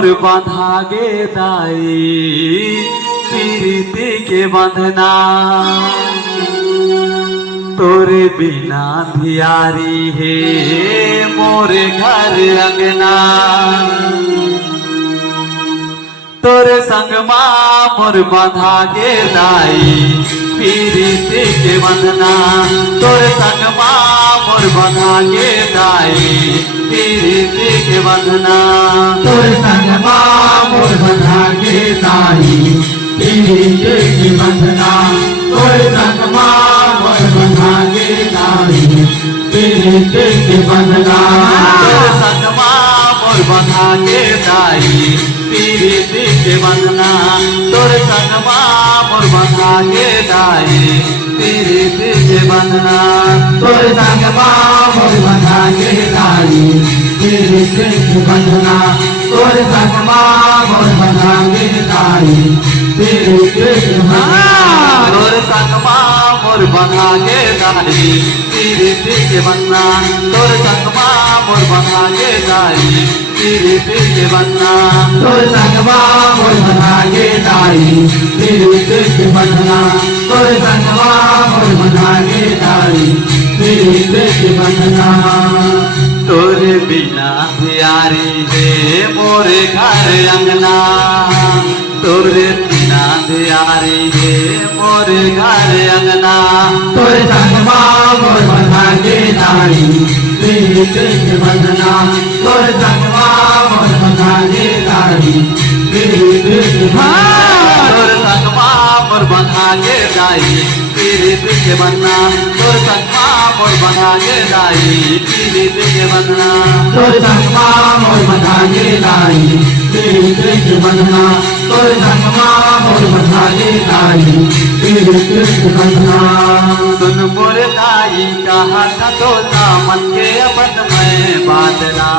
मोर बांधा गे दाई पीरिति के बंधना तोरे बिना धियारी है मोरे घर अंगना तोरे संग माँ मोर बांधा गे दाई पीरिति के बंधना तोरे संग माँ मोर बांधा गे दाई पीरिति के बंधना तोरे संग माँ मोर बांधा गे दाई पीरिति के बंधना तोरे संग माँ मोर बांधा गे दाई पीरिति के बंधना तोरे संग माँ मोर बांधा गे दाई पीरिति के बंधना तोरे संग माँ मोर बांधा गे दाई पीरिति के बंधना तोरे संग माँ मोर बांधा गे दाई पीरिति के बंधना तोरे संग माँ मोर बांधा गे दाई पीरिति के बंधना तोरे संग माँ मोर बांधा गे दाई पीरिति के बंधना तोरे संग माँ मोर बांधा गे दाई पीरिति के बंधना तोरे संग माँ मोर बांधा गे दाई पीरिति के बंधना तोरे संग माँ मोर बांधा गे दाई पीरिति के बंधना तोरे बिना धियारी है मोरे घर अंगना तोरे बिना धियारी है मोरे घर अंगना तोरे संग माँ मोर बांधा गे दाई पीरिति के बंधना तोरे संग माँ मोर बांधा गे दाई पीरिति के बंधना तोरे संग माँ मोर बांधा गे दाई पीरिति के बंधना तोरे संग माँ मोर बांधा गे दाई पीरिति के बंधना तोरे संग माँ मोर बांधा गे दाई पीरिति के बंधना तोरे संग माँ मोर बांधा गे दाई पीरिति के बंधना सुन मोर दाई कहा था तो मन के अपन में बादला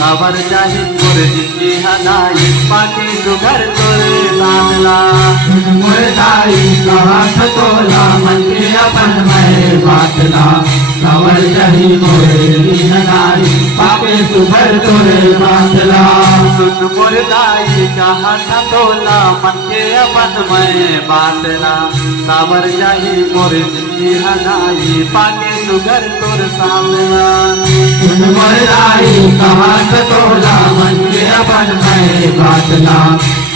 खबर चाही मोर जिंदगी हदाई पाटी सुघर तोरे दादला मोर दाई कहा था तोला मन के अपन में बाटला खबर चाही मोरे दाई पापे सुभर तोरे बाटला सुन मोर दाई कहा था तोला मन के अपन में बाटला खबर चाही मोर जिंदगी हदाई पाटी सुघर तोर सामला मोर दाई कहा था तोला मन के अपन में बाटला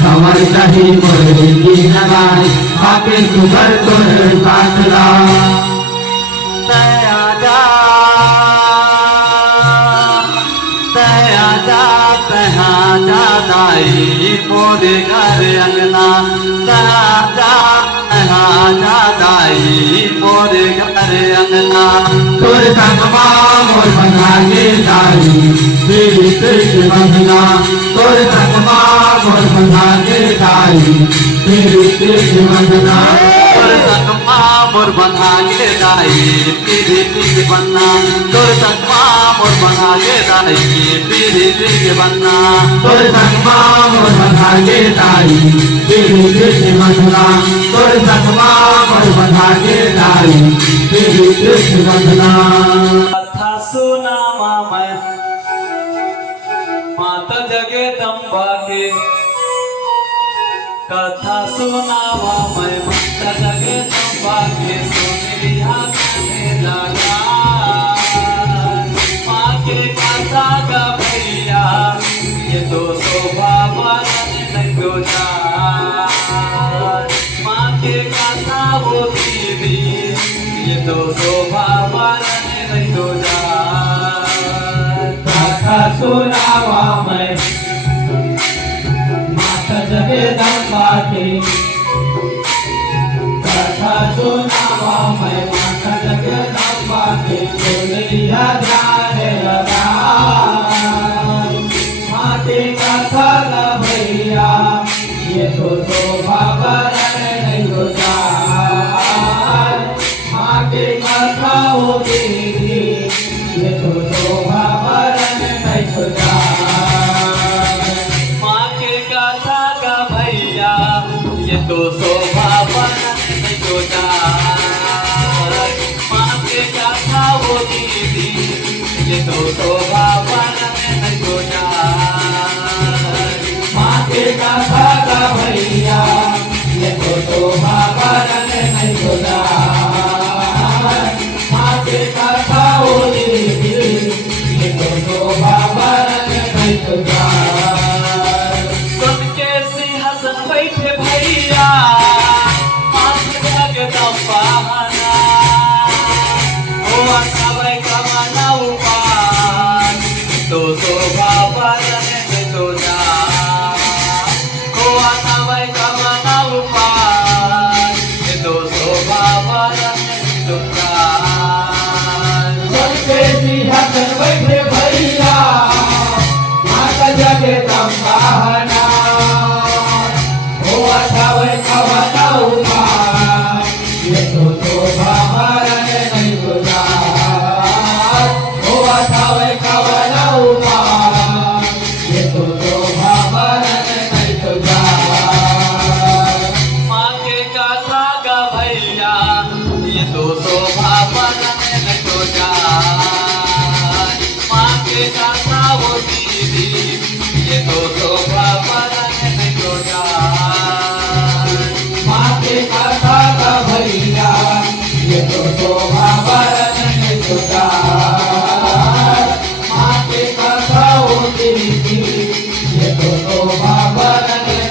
खबर चाही मोरे दाई पापे सुभर तोरे बाटला तया जा दाई मोरे घर अंगना तया जा दाई मोरे घर अंगना तोरे संग माँ मोर बांधा गे दाई पीरिति के बंधना तोरे संग माँ मोर बांधा गे दाई पीरिति के बंधना तोरे संग माँ मोर बांधा गे दाई पीरिति के बंधना तोरे संग माँ मोर बांधा गे दाई पीरिति के बंधना तोरे संग माँ मोर बांधा गे दाई पीरिति के बंधना तोरे संग माँ मोर बांधा गे दाई पीरिति के बंधना कथा सुना मैं माता जगदम्बा के कथा सुनावा मैं माता जगदम्बा के सुन लिया गाने लगा माँ के कथा का भैया ये तो शोभा बरन लगो जा माँ के कथा वो दीदी ये तो शोभा बरन लगो जा कथा सुनावा मैं माता जगदम्बा के कथा सुनावा मैं माता जगदम्बा के सुन लिया ध्यान लगा माँ के कथा का भैया ये तो शोभा बरन नहीं हो जा माँ के कथा वो दीदी ये तो शोभा बरन नहीं हो जा माँ के कथा का भैया ये तो शोभा बरन लगो जा माँ के कथा वो दीदी ये तो शोभा बरन लगो जा के कथा का भैया ये तो शोभा बरन नहीं खुदा माँ के कथा होली ये तो शोभा बरन नहीं खुदा सबके सिंहासन बैठे भैया माथ जगदम्बा हना ओ अखाबै कमाना उपान तो शोभा बरन तो जा ओ अखाबै कमाना उपान तो शोभा बरन तो जा सबके सिंहासन बैठे भैया माता जगदम्बा हना ओ अठावे कवना उपाय ये तो शोभा बरन नहीं खुदा ओ अठावे कवना उपाय ये तो शोभा बरन नहीं खुदा माँ के गाथा गा भैया ये तो शोभा बरन तो जा माँ के गाथा वो दीदी ये तो शोभा बरन तो जा माँ के कथा का भैया ये तो शोभा